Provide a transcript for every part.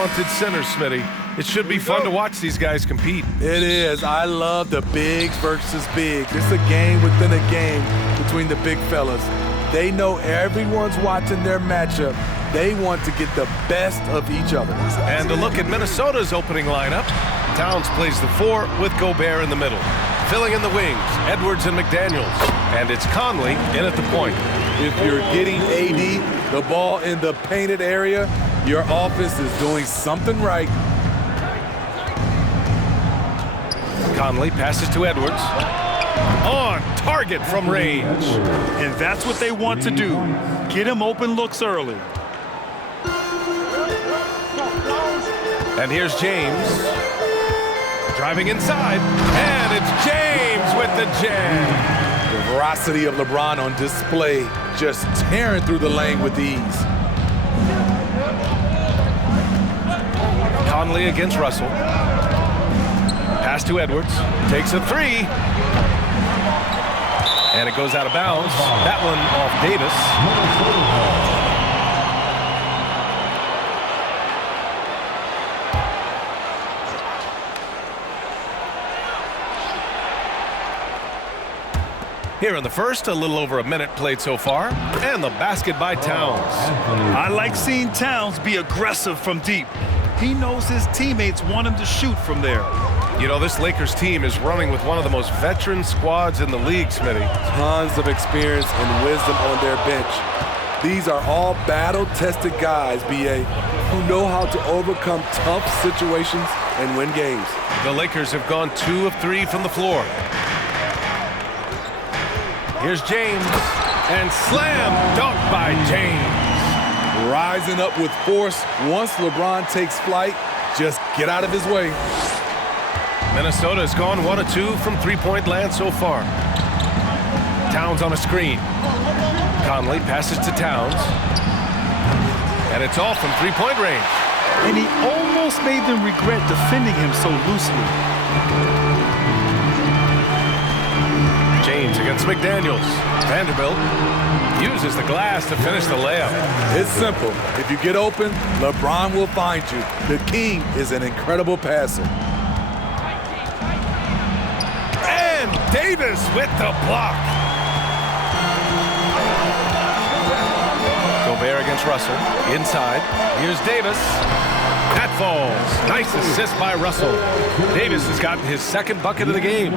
talented center, Smitty. It should be fun to watch these guys compete. It is. I love the bigs versus bigs. It's a game within a game between the big fellas. They know everyone's watching their matchup. They want to get the best of each other. And a look at Minnesota's opening lineup. Towns plays the 4 with Gobert in the middle. Filling in the wings, Edwards and McDaniels. And it's Conley in at the point. If you're getting AD the ball in the painted area, your offense is doing something right. Conley passes to Edwards. On target from range. And that's what they want to do. Get him open looks early. And here's James. Driving inside. And it's James with the jam. The veracity of LeBron on display, just tearing through the lane with ease. Conley against Russell. Pass to Edwards. Takes a 3. And it goes out of bounds. That one off Davis. Here in the first, a little over a minute played so far. And the basket by Towns. I like seeing Towns be aggressive from deep. He knows his teammates want him to shoot from there. You know, this Lakers team is running with one of the most veteran squads in the league, Smitty. Tons of experience and wisdom on their bench. These are all battle-tested guys, B.A., who know how to overcome tough situations and win games. The Lakers have gone 2 of 3 from the floor. Here's James, and slam dunk by James. Rising up with force once LeBron takes flight, just get out of his way. Minnesota has gone 1 of 2 from three-point land so far. Towns on a screen. Conley passes to Towns. And it's off from three-point range. And he almost made them regret defending him so loosely. James against McDaniels. Vanderbilt uses the glass to finish the layup. It's simple. If you get open, LeBron will find you. The king is an incredible passer. And Davis with the block. Gobert against Russell. Inside. Here's Davis. That falls. Nice assist by Russell. Davis has gotten his second bucket of the game.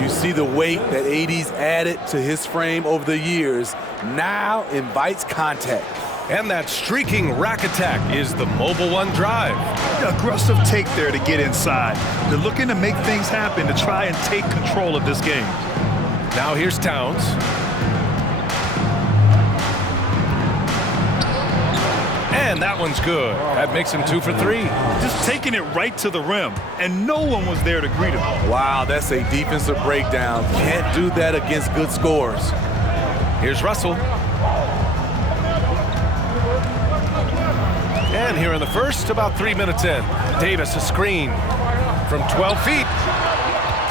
You see the weight that AD's added to his frame over the years. Now invites contact. And that streaking rack attack is the mobile one drive. Aggressive take there to get inside. They're looking to make things happen to try and take control of this game. Now here's Towns. And that one's good. That makes him 2 for 3. Just taking it right to the rim, and no one was there to greet him. Wow, that's a defensive breakdown. Can't do that against good scorers. Here's Russell. And here in the first, about 3 minutes in. Davis a screen from 12 feet.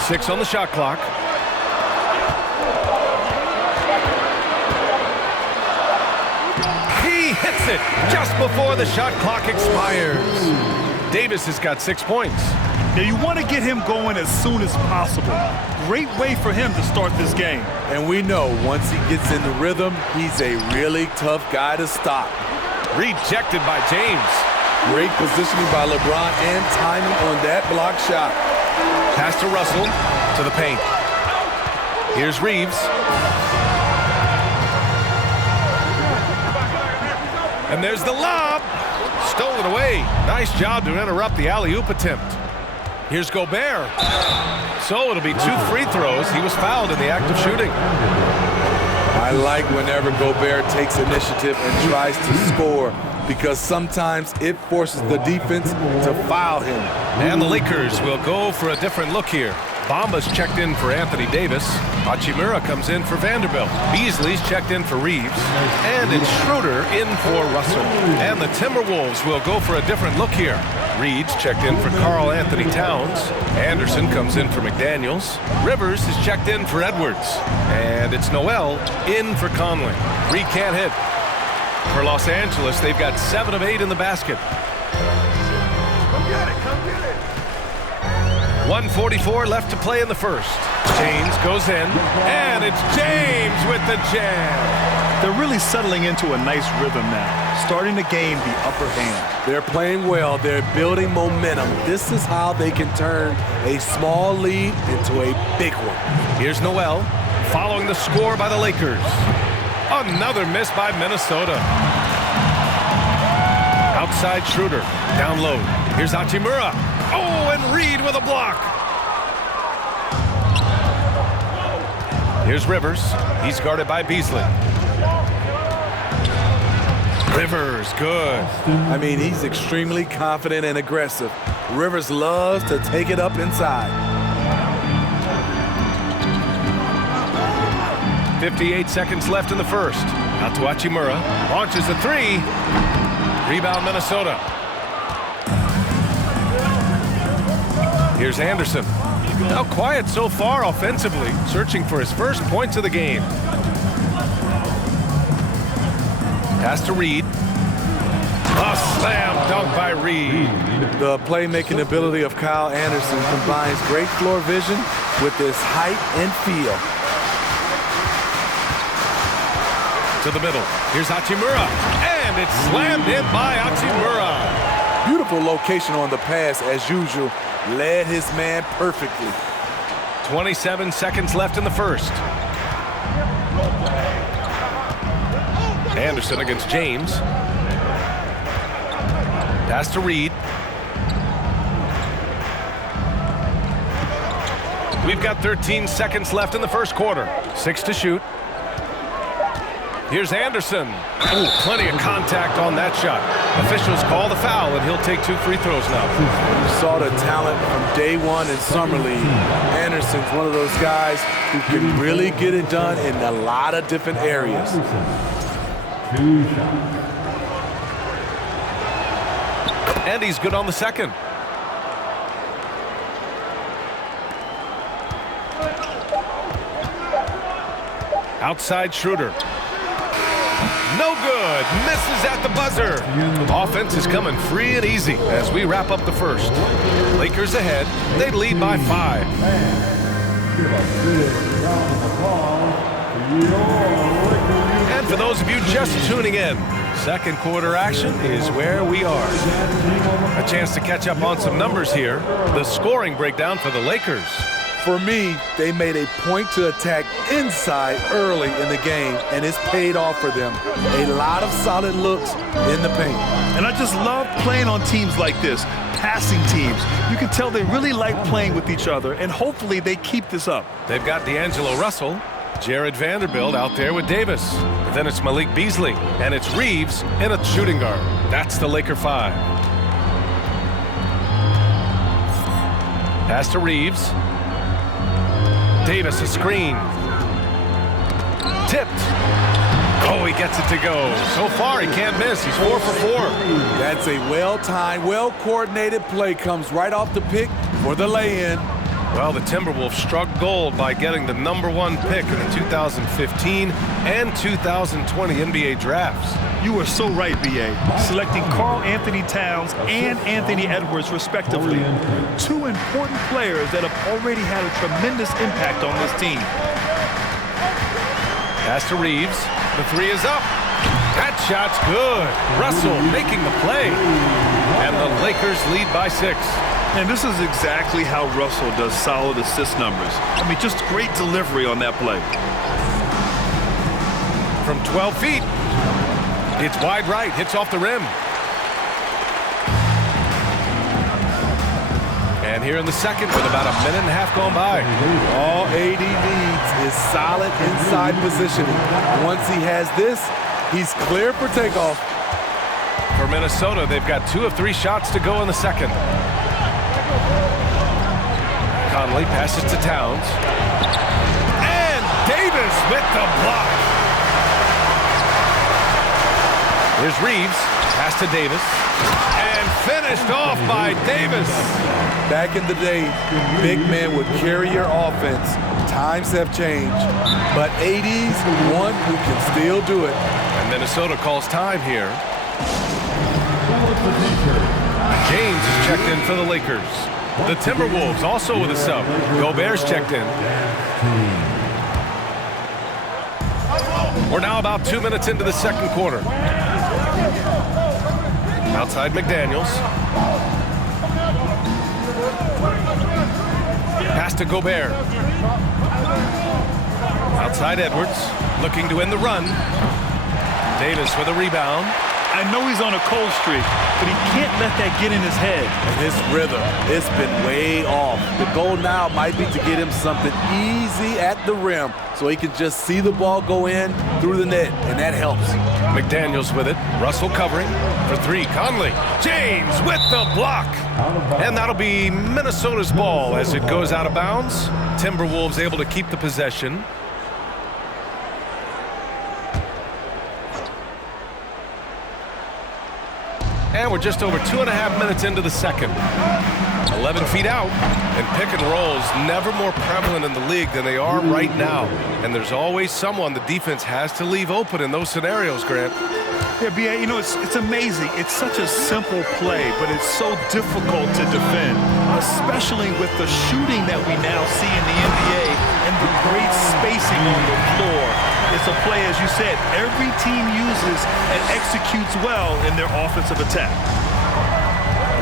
6 on the shot clock. Hits it just before the shot clock expires. Davis has got 6 points. Now you want to get him going as soon as possible. Great way for him to start this game. And we know once he gets in the rhythm, he's a really tough guy to stop. Rejected by James. Great positioning by LeBron and timing on that block shot. Pass to Russell to the paint. Here's Reeves. And there's the lob. Stolen away. Nice job to interrupt the alley-oop attempt. Here's Gobert. So it'll be 2 free throws. He was fouled in the act of shooting. I like whenever Gobert takes initiative and tries to score, because sometimes it forces the defense to foul him. And the Lakers will go for a different look here. Bamba's checked in for Anthony Davis. Hachimura comes in for Vanderbilt. Beasley's checked in for Reeves. And it's Schroeder in for Russell. And the Timberwolves will go for a different look here. Reed's checked in for Karl Anthony Towns. Anderson comes in for McDaniels. Rivers is checked in for Edwards. And it's Noel in for Conley. Reed can't hit. For Los Angeles, they've got 7 of 8 in the basket. 1:44 left to play in the first. James goes in, and it's James with the jam. They're really settling into a nice rhythm now, starting to gain the upper hand. They're playing well. They're building momentum. This is how they can turn a small lead into a big one. Here's Noel, following the score by the Lakers. Another miss by Minnesota. Outside Schroeder, down low. Here's Hachimura. Oh, and Reed with a block. Here's Rivers. He's guarded by Beasley. Rivers, good. I mean, he's extremely confident and aggressive. Rivers loves to take it up inside. 58 seconds left in the first. Out to Hachimura. Launches a three. Rebound, Minnesota. Here's Anderson. Now quiet so far offensively, searching for his first points of the game. Pass to Reed. A slam dunk by Reed. The playmaking ability of Kyle Anderson combines great floor vision with his height and feel. To the middle. Here's Hachimura. And it's slammed in by Hachimura. Beautiful location on the pass as usual. Led his man perfectly. 27 seconds left in the first. Anderson against James. Pass to Reed. We've got 13 seconds left in the first quarter. 6 to shoot. Here's Anderson. Oh, plenty of contact on that shot. Officials call the foul, and he'll take 2 free throws now. You saw the talent from day one in Summer League. Anderson's one of those guys who can really get it done in a lot of different areas. And he's good on the second. Outside Schroeder. No good. Misses at the buzzer. Offense is coming free and easy as we wrap up the first. Lakers ahead. They lead by 5. And for those of you just tuning in, second quarter action is where we are. A chance to catch up on some numbers here. The scoring breakdown for the Lakers. For me, they made a point to attack inside early in the game, and it's paid off for them. A lot of solid looks in the paint. And I just love playing on teams like this, passing teams. You can tell they really like playing with each other, and hopefully they keep this up. They've got D'Angelo Russell, Jared Vanderbilt out there with Davis. But then it's Malik Beasley, and it's Reeves in a shooting guard. That's the Laker 5. Pass to Reeves. Davis, a screen. Tipped. Oh, he gets it to go. So far, he can't miss. He's 4 for 4. That's a well-timed, well-coordinated play. Comes right off the pick for the lay-in. Well, the Timberwolves struck gold by getting the #1 pick in the 2015 and 2020 NBA drafts. You are so right, B.A. Selecting Karl Anthony Towns and Anthony Edwards, respectively. 2 important players that have already had a tremendous impact on this team. Pass to Reeves. The 3 is up. That shot's good. Russell making the play. And the Lakers lead by 6. And this is exactly how Russell does solid assist numbers. I mean, just great delivery on that play. From 12 feet. It's wide right, hits off the rim. And here in the second with about a minute and a half gone by. All AD needs is solid inside positioning. Once he has this, he's clear for takeoff. For Minnesota, they've got 2 of 3 shots to go in the second. Conley passes to Towns. And Davis with the block. Here's Reeves. Pass to Davis. And finished off by Davis. Back in the day, big men would carry your offense. Times have changed. But AD's one who can still do it. And Minnesota calls time here. James is checked in for the Lakers. The Timberwolves also with a sub. Gobert's checked in. We're now about 2 minutes into the second quarter. Outside McDaniels. Pass to Gobert. Outside Edwards, looking to end the run. Davis with a rebound. I know he's on a cold streak, but he can't let that get in his head. And his rhythm, it's been way off. The goal now might be to get him something easy at the rim so he can just see the ball go in through the net, and that helps. McDaniels with it. Russell covering for three. Conley. James with the block. And that'll be Minnesota's ball as it goes out of bounds. Timberwolves able to keep the possession. And we're just over 2.5 minutes into the second. 11 feet out, and pick and rolls never more prevalent in the league than they are right now. And there's always someone the defense has to leave open in those scenarios, Grant. Yeah, B.A., you know, it's amazing. It's such a simple play, but it's so difficult to defend, especially with the shooting that we now see in the NBA and the great spacing on the floor. It's a play, as you said, every team uses and executes well in their offensive attack.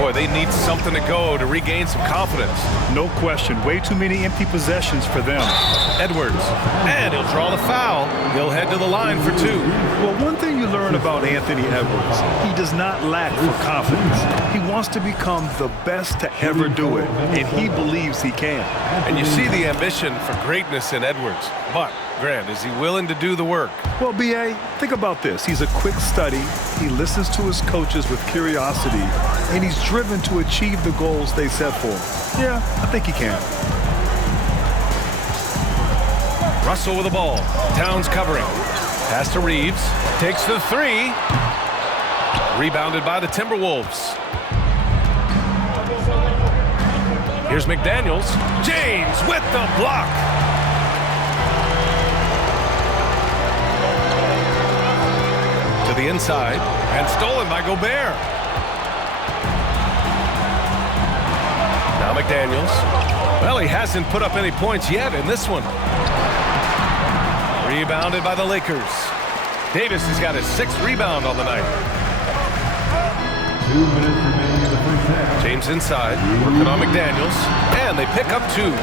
Boy, they need something to go to regain some confidence. No question. Way too many empty possessions for them. Edwards. And he'll draw the foul. He'll head to the line for two. Well, one thing you learn about Anthony Edwards, he does not lack for confidence. He wants to become the best to ever do it, and he believes he can. And you see the ambition for greatness in Edwards. But, Grant, is he willing to do the work? Well, B.A., think about this. He's a quick study. He listens to his coaches with curiosity, and he's driven to achieve the goals they set for him. Yeah, I think he can. Russell with the ball. Towns covering. Pass to Reeves. Takes the three. Rebounded by the Timberwolves. Here's McDaniels. James with the block. To the inside. And stolen by Gobert. Now McDaniels. Well, he hasn't put up any points yet in this one. Rebounded by the Lakers. Davis has got his 6th rebound on the night. 2 minutes remaining in the first half. James inside, working on McDaniels, and they pick up 2.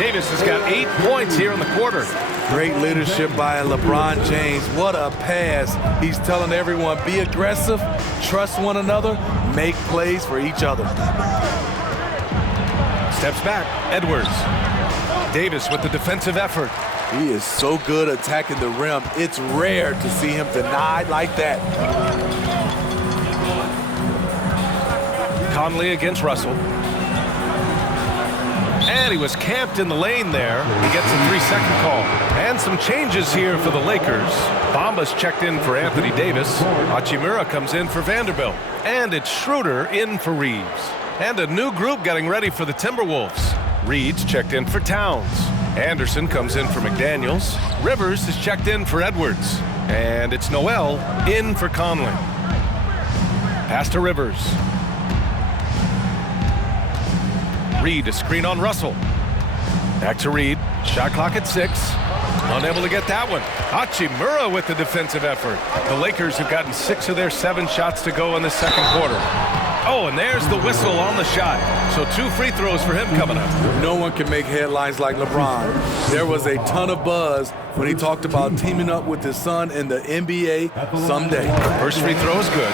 Davis has got 8 points here in the quarter. Great leadership by LeBron James. What a pass. He's telling everyone, be aggressive, trust one another, make plays for each other. Steps back, Edwards. Davis with the defensive effort. He is so good attacking the rim. It's rare to see him denied like that. Conley against Russell. And he was camped in the lane there. He gets a 3-second call. And some changes here for the Lakers. Bamba's checked in for Anthony Davis. Hachimura comes in for Vanderbilt. And it's Schroeder in for Reeves. And a new group getting ready for the Timberwolves. Reed's checked in for Towns. Anderson comes in for McDaniels. Rivers is checked in for Edwards. And it's Noel in for Conley. Pass to Rivers. Reed, a screen on Russell. Back to Reed. Shot clock at 6. Unable to get that one. Hachimura with the defensive effort. The Lakers have gotten 6 of their 7 shots to go in the second quarter. Oh, and there's the whistle on the shot. So 2 free throws for him coming up. No one can make headlines like LeBron. There was a ton of buzz when he talked about teaming up with his son in the NBA someday. First free throw is good.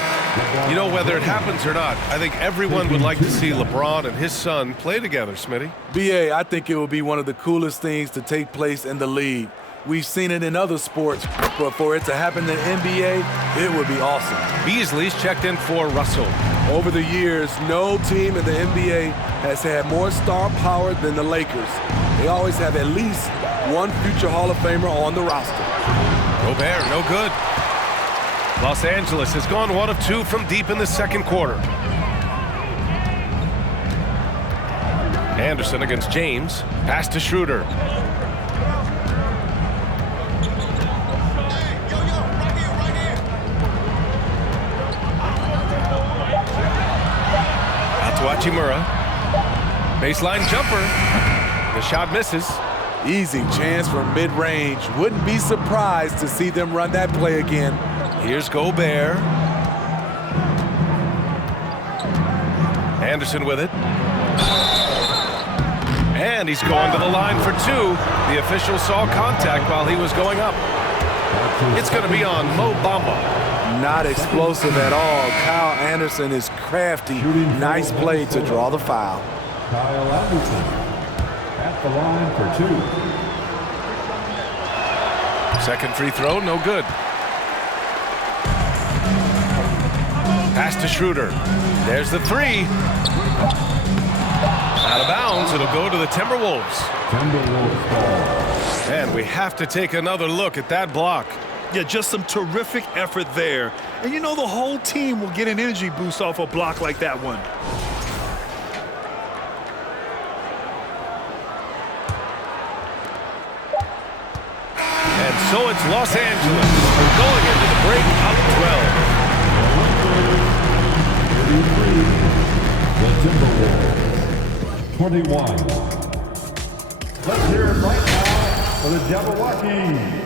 You know, whether it happens or not, I think everyone would like to see LeBron and his son play together, Smitty. B.A., I think it would be one of the coolest things to take place in the league. We've seen it in other sports, but for it to happen in the NBA, it would be awesome. Beasley's checked in for Russell. Over the years, no team in the NBA has had more star power than the Lakers. They always have at least one future Hall of Famer on the roster. Gobert, no good. Los Angeles has gone 1 of 2 from deep in the second quarter. Anderson against James. Pass to Schroeder. Hachimura. Baseline jumper. The shot misses. Easy chance from mid-range. Wouldn't be surprised to see them run that play again. Here's Gobert. Anderson with it. And he's going to the line for two. The official saw contact while he was going up. It's going to be on Mo Bamba. Not explosive at all. Kyle Anderson is crafty. Nice play to draw the foul. Kyle Anderson at the line for two. Second free throw, no good. Pass to Schroeder. There's the three. Out of bounds, it'll go to the Timberwolves. Timberwolves ball. And we have to take another look at that block. Yeah, just some terrific effort there. And you know the whole team will get an energy boost off a block like that one. And so it's Los Angeles going into the break up 12. The Timberwolves, 21. Let's hear it right now for the Jabberwockies.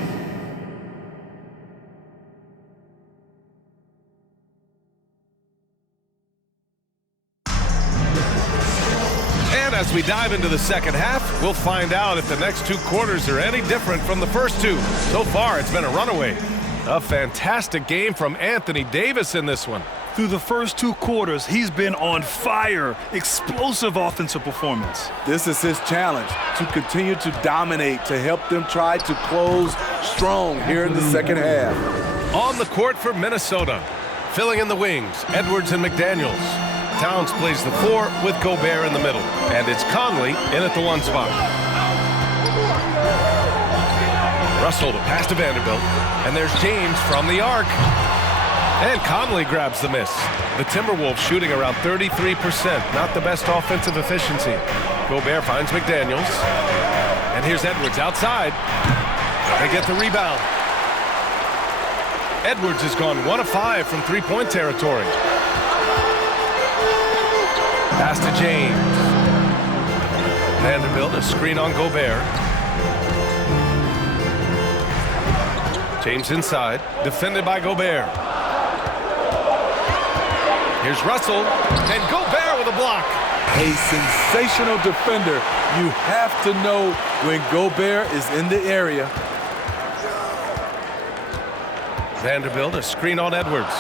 As we dive into the second half, we'll find out if the next two quarters are any different from the first two. So far, it's been a runaway. A fantastic game from Anthony Davis in this one. Through the first two quarters, he's been on fire. Explosive offensive performance. This is his challenge, to continue to dominate, to help them try to close strong here in the second half. On the court for Minnesota, filling in the wings, Edwards and McDaniels. Towns plays the four with Gobert in the middle. And it's Conley in at the one spot. Russell to pass to Vanderbilt. And there's James from the arc. And Conley grabs the miss. The Timberwolves shooting around 33%. Not the best offensive efficiency. Gobert finds McDaniels. And here's Edwards outside. They get the rebound. Edwards has gone 1 of 5 from three-point territory. Pass to James. Vanderbilt, a screen on Gobert. James inside, defended by Gobert. Here's Russell, and Gobert with a block. A sensational defender. You have to know when Gobert is in the area. Vanderbilt, a screen on Edwards.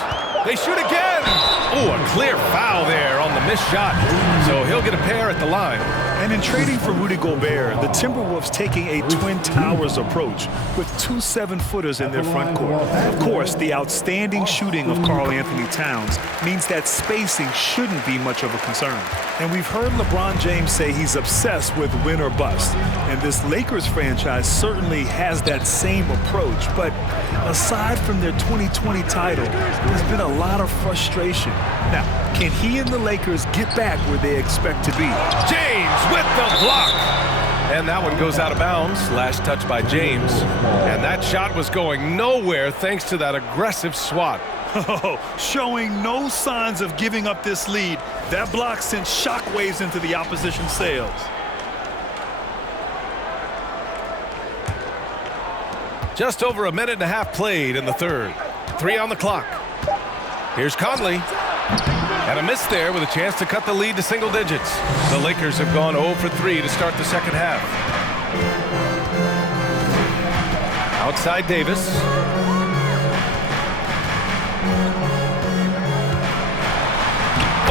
They shoot again! Oh, a clear foul there on the missed shot. So he'll get a pair at the line. And in trading for Rudy Gobert, the Timberwolves taking a Twin Towers approach with 2 7-footers in their front court. Of course, the outstanding shooting of Karl Anthony Towns means that spacing shouldn't be much of a concern. And we've heard LeBron James say he's obsessed with win or bust. And this Lakers franchise certainly has that same approach. But aside from their 2020 title, there's been a lot of frustration. Now, can he and the Lakers get back where they expect to be? James with the block. And that one goes out of bounds. Last touch by James. And that shot was going nowhere thanks to that aggressive swat. Oh, showing no signs of giving up this lead. That block sent shockwaves into the opposition's sails. Just over a minute and a half played in the third. 3 on the clock. Here's Conley. And a miss there with a chance to cut the lead to single digits. The Lakers have gone 0 for 3 to start the second half. Outside Davis.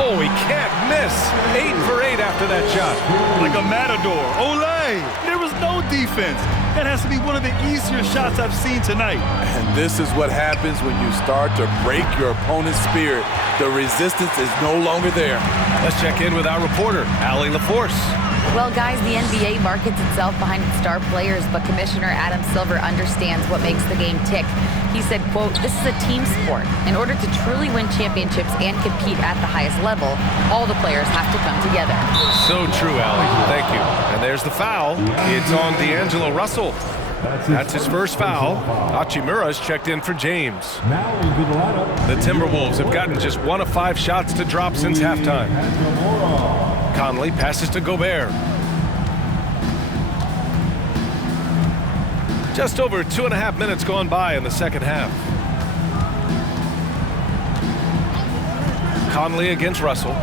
Oh, he can't miss. 8 for 8 after that shot. Like a matador. Olay! There was no defense. That has to be one of the easier shots I've seen tonight. And this is what happens when you start to break your opponent's spirit. The resistance is no longer there. Let's check in with our reporter, Allie LaForce. Well, guys, the NBA markets itself behind its star players, but Commissioner Adam Silver understands what makes the game tick. He said, quote, "This is a team sport. In order to truly win championships and compete at the highest level, all the players have to come together." So true, Allie. Thank you. And there's the foul. It's on D'Angelo Russell. That's his first foul. Hachimura's checked in for James. Now into the lineup. The Timberwolves have gotten just 1 of 5 shots to drop since halftime. Conley passes to Gobert. Just over 2.5 minutes gone by in the second half. Conley against Russell.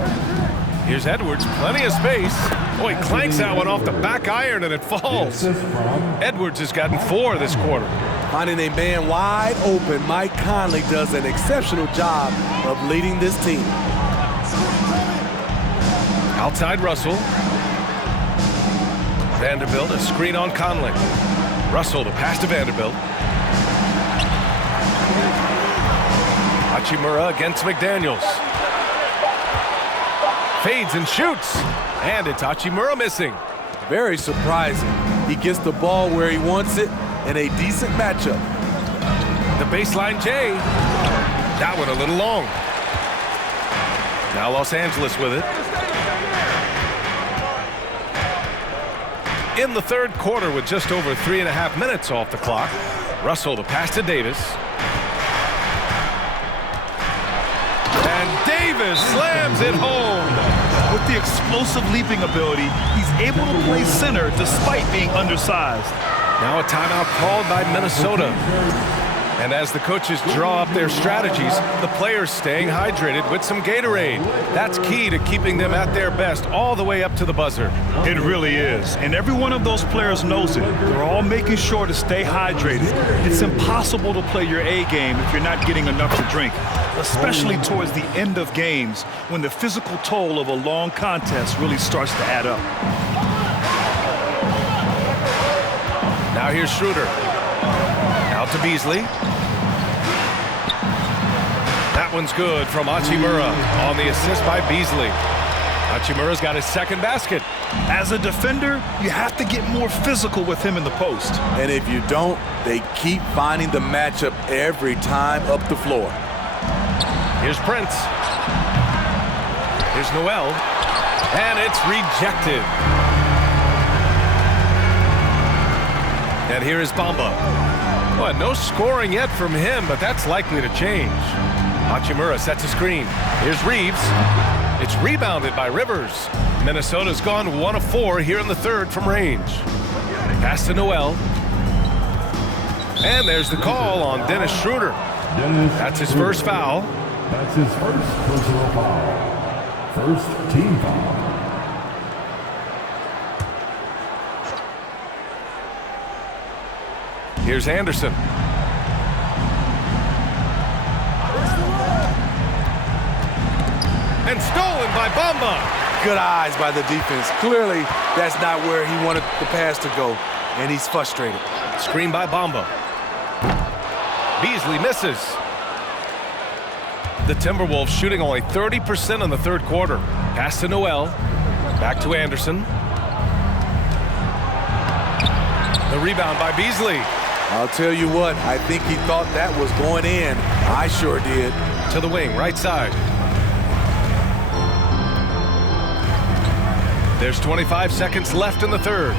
Here's Edwards, plenty of space. Oh, he clanks that one off the back iron and it falls. Edwards has gotten 4 this quarter. Finding a man wide open, Mike Conley does an exceptional job of leading this team. Outside Russell. Vanderbilt, a screen on Conley. Russell to pass to Vanderbilt. Hachimura against McDaniels. Fades and shoots. And it's Hachimura missing. Very surprising. He gets the ball where he wants it in a decent matchup. The baseline J. That one a little long. Now Los Angeles with it. In the third quarter with just over 3.5 minutes off the clock. Russell to pass to Davis. And Davis slams it home. With the explosive leaping ability, he's able to play center despite being undersized. Now a timeout called by Minnesota. And as the coaches draw up their strategies, the players staying hydrated with some Gatorade. That's key to keeping them at their best all the way up to the buzzer. It really is. And every one of those players knows it. They're all making sure to stay hydrated. It's impossible to play your A game if you're not getting enough to drink, especially towards the end of games when the physical toll of a long contest really starts to add up. Now here's Schroeder. Out to Beasley. That one's good from Hachimura on the assist by Beasley. Hachimura's got his second basket. As a defender, you have to get more physical with him in the post. And if you don't, they keep finding the matchup every time up the floor. Here's Prince. Here's Noel. And it's rejected. And here is Bamba. Well, no scoring yet from him, but that's likely to change. Hachimura sets a screen. Here's Reeves. It's rebounded by Rivers. Minnesota's gone 1 of 4 here in the third from range. Pass to Noel. And there's the call on Dennis Schroeder. That's his first foul. That's his first personal foul. First team foul. Here's Anderson. And stolen by Bamba. Good eyes by the defense. Clearly, that's not where he wanted the pass to go, and he's frustrated. Screen by Bamba. Beasley misses. The Timberwolves shooting only 30% in the third quarter. Pass to Noel. Back to Anderson. The rebound by Beasley. I'll tell you what, I think he thought that was going in. I sure did. To the wing, right side. There's 25 seconds left in the third.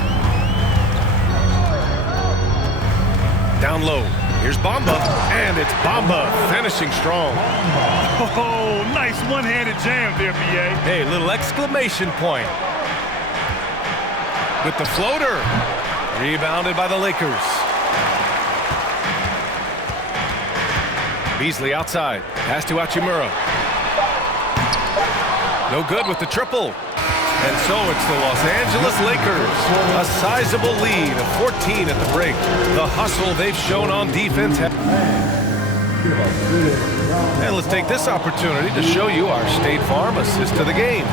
Down low. Here's Bamba, and it's Bamba finishing strong. Oh, nice one-handed jam there, B.A. Hey, little exclamation point. With the floater. Rebounded by the Lakers. Beasley outside. Pass to Hachimura. No good with the triple. And so it's the Los Angeles Lakers. A sizable lead of 14 at the break. The hustle they've shown on defense. And let's take this opportunity to show you our State Farm assist to the game.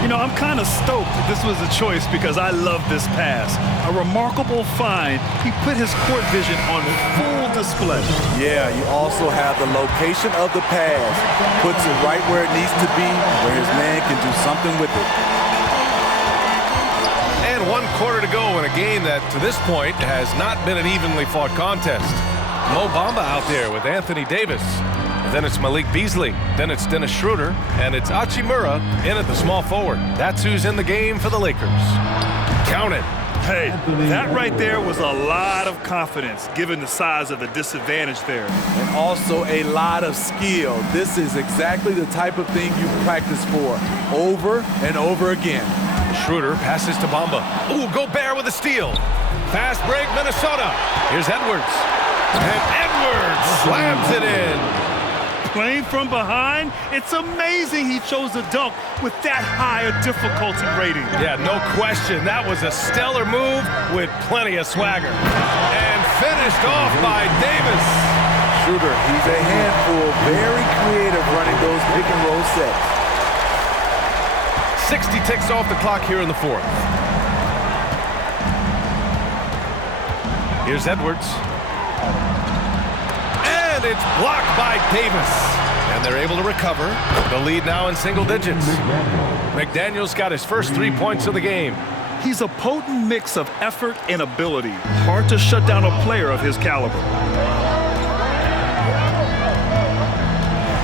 You know, I'm kind of stoked that this was a choice because I love this pass. A remarkable find. He put his court vision on full display. Yeah, you also have the location of the pass. Puts it right where it needs to be, where his man can do something with it. And 1 quarter to go in a game that, to this point, has not been an evenly fought contest. Mo Bamba out there with Anthony Davis. Then it's Malik Beasley. Then it's Dennis Schroeder. And it's Hachimura in at the small forward. That's who's in the game for the Lakers. Count it. Hey, that right there was a lot of confidence, given the size of the disadvantage there. And also a lot of skill. This is exactly the type of thing you practice for over and over again. Schroeder passes to Bamba. Ooh, Gobert with a steal. Fast break, Minnesota. Here's Edwards. And Edwards slams it in. Playing from behind, it's amazing he chose a dunk with that high a difficulty rating. Yeah, no question. That was a stellar move with plenty of swagger. And finished off by Davis. Schroeder, he's a handful, very creative running those pick and roll sets. 60 ticks off the clock here in the fourth. Here's Edwards. And it's blocked by Davis. And they're able to recover. The lead now in single digits. McDaniel's got his first 3 points of the game. He's a potent mix of effort and ability. Hard to shut down a player of his caliber.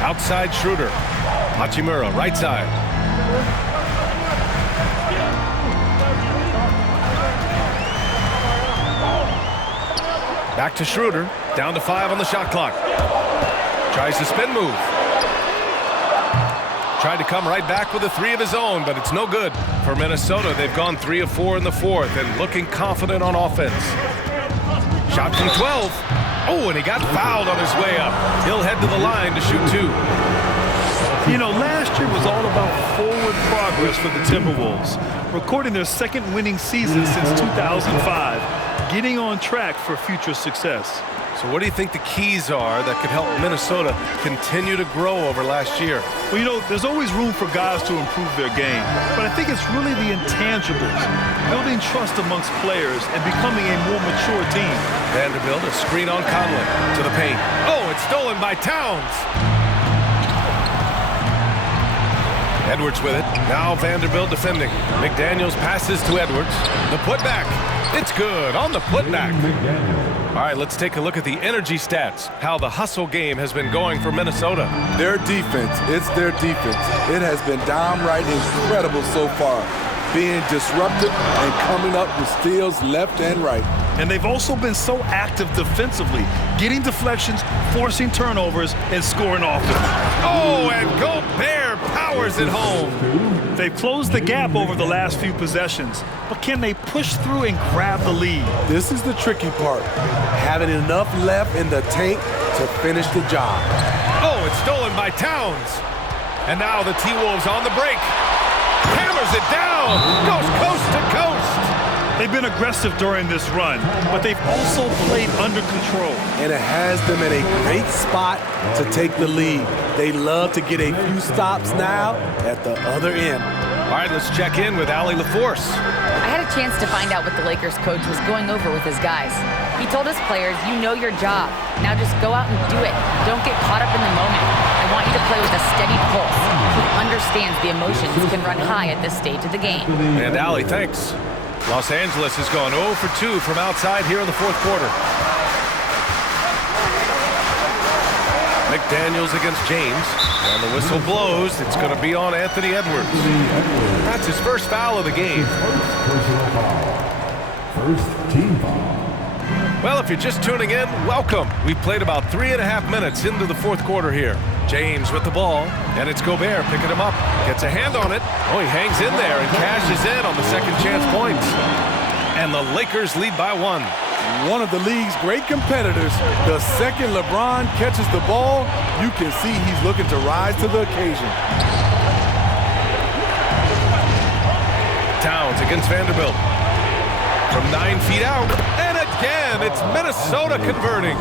Outside Schroeder. Hachimura, right side. Back to Schroeder. Down to 5 on the shot clock. Tries the spin move. Tried to come right back with a 3 of his own, but it's no good. For Minnesota, they've gone 3 of 4 in the fourth and looking confident on offense. Shot from 12. Oh, and he got fouled on his way up. He'll head to the line to shoot 2. You know, last year was all about forward progress for the Timberwolves, recording their second winning season since 2005, getting on track for future success. So what do you think the keys are that could help Minnesota continue to grow over last year? Well, you know, there's always room for guys to improve their game, but I think it's really the intangibles, building trust amongst players and becoming a more mature team. Vanderbilt, a screen on Conley to the paint. Oh, it's stolen by Towns. Edwards with it. Now Vanderbilt defending. McDaniels passes to Edwards. The putback. It's good on the putback. All right, let's take a look at the energy stats, how the hustle game has been going for Minnesota. Their defense, it's their defense. It has been downright incredible so far, being disruptive and coming up with steals left and right. And they've also been so active defensively, getting deflections, forcing turnovers, and scoring offense. Oh, and Gobert powers it home. They've closed the gap over the last few possessions, but can they push through and grab the lead? This is the tricky part, having enough left in the tank to finish the job. Oh, it's stolen by Towns. And now the T-Wolves on the break. Hammers it down, goes coast to coast. They've been aggressive during this run, but they've also played under control. And it has them in a great spot to take the lead. They love to get a few stops now at the other end. All right, let's check in with Allie LaForce. I had a chance to find out what the Lakers coach was going over with his guys. He told his players, you know your job. Now just go out and do it. Don't get caught up in the moment. I want you to play with a steady pulse. He understands the emotions can run high at this stage of the game. And Allie, thanks. Los Angeles has gone 0 for 2 from outside here in the fourth quarter. McDaniels against James. And the whistle blows. It's going to be on Anthony Edwards. That's his first foul of the game. Personal foul. First team foul. Well, if you're just tuning in, welcome. We've played about 3.5 minutes into the fourth quarter here. James with the ball, and it's Gobert picking him up. Gets a hand on it. Oh, he hangs in there and cashes in on the second chance points. And the Lakers lead by 1. One of the league's great competitors. The second LeBron catches the ball, you can see he's looking to rise to the occasion. Towns against Vanderbilt. From 9 feet out. And again, it's Minnesota converting.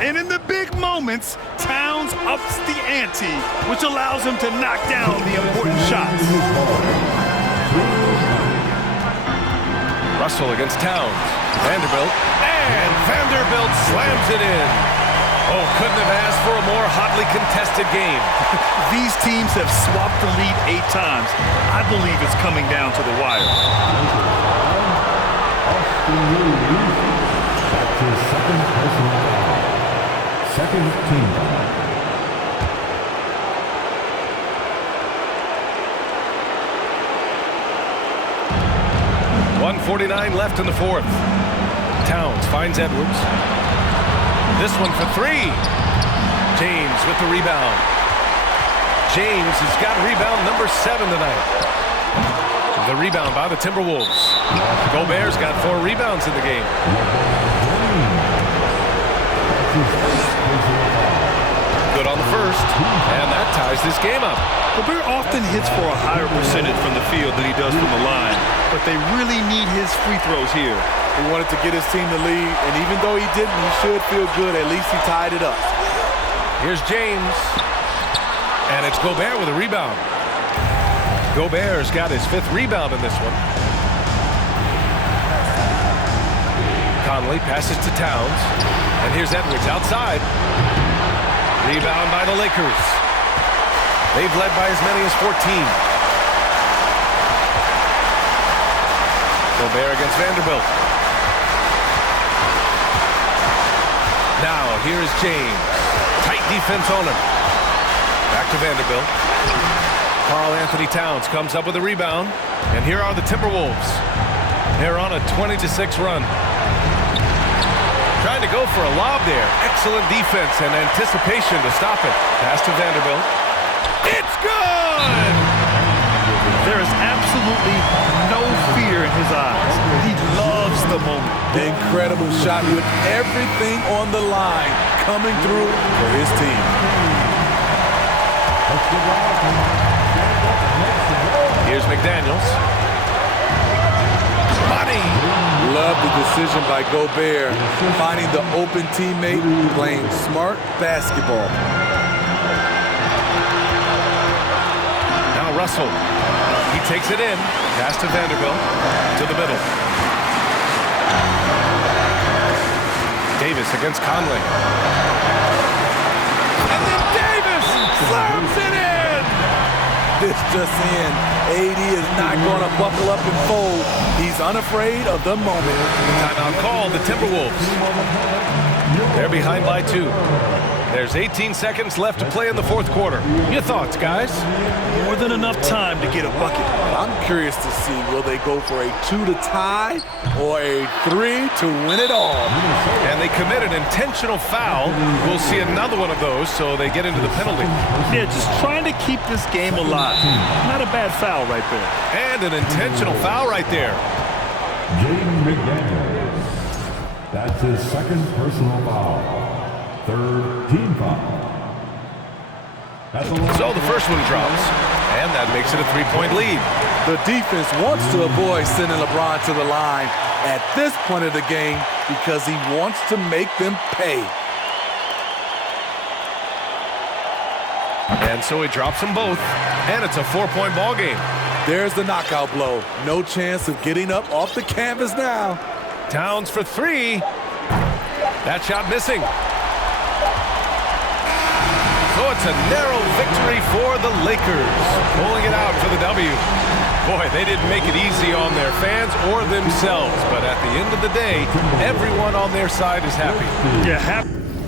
And in the big moments, Towns ups the ante, which allows him to knock down the important shots. Russell against Towns. Vanderbilt. And Vanderbilt slams it in. Oh, couldn't have asked for a more hotly contested game. These teams have swapped the lead 8 times. I believe it's coming down to the wire. That's his second personal foul. Second team foul. 1:49 left in the fourth. Towns finds Edwards. This one for three. James with the rebound. James has got rebound number 7 tonight. The rebound by the Timberwolves. Gobert's got 4 rebounds in the game. Good on the first, and that ties this game up. Gobert often hits for a higher percentage from the field than he does from the line, but they really need his free throws here. He wanted to get his team the lead, and even though he didn't, he should feel good. At least he tied it up. Here's James, and it's Gobert with a rebound. Gobert's got his 5th rebound in this one. Conley passes to Towns, and here's Edwards outside. Rebound by the Lakers. They've led by as many as 14. Gobert against Vanderbilt. Now, here's James. Tight defense on him. Back to Vanderbilt. Karl Anthony Towns comes up with a rebound. And here are the Timberwolves. They're on a 20-6 run. Trying to go for a lob there. Excellent defense and anticipation to stop it. Pass to Vanderbilt. It's good! There is absolutely no fear in his eyes. He loves the moment. Incredible shot with everything on the line coming through for his team. Here's McDaniels. Money! Love the decision by Gobert, finding the open teammate, playing smart basketball. Now Russell. He takes it in. Pass to Vanderbilt. To the middle. Davis against Conley. And then Davis slams it in! This just in. AD is not going to buckle up and fold. He's unafraid of the moment. Timeout called, the Timberwolves. They're behind by 2. There's 18 seconds left to play in the fourth quarter. Your thoughts, guys? More than enough time to get a bucket. I'm curious to see, will they go for a 2 to tie or a 3 to win it all? And they commit an intentional foul. We'll see another one of those, so they get into the penalty. Yeah, just trying to keep this game alive. Not a bad foul right there. And an intentional foul right there. Jaden McDaniels. That's his 2nd personal foul. 3rd team foul. So the first one drops, and that makes it a 3-point lead. The defense wants to avoid sending LeBron to the line at this point of the game because he wants to make them pay. And so he drops them both, and it's a 4-point ball game. There's the knockout blow. No chance of getting up off the canvas now. Towns for 3. That shot missing. So it's a narrow victory for the Lakers, pulling it out for the W. Boy, they didn't make it easy on their fans or themselves, but at the end of the day, everyone on their side is happy. Yeah, happy.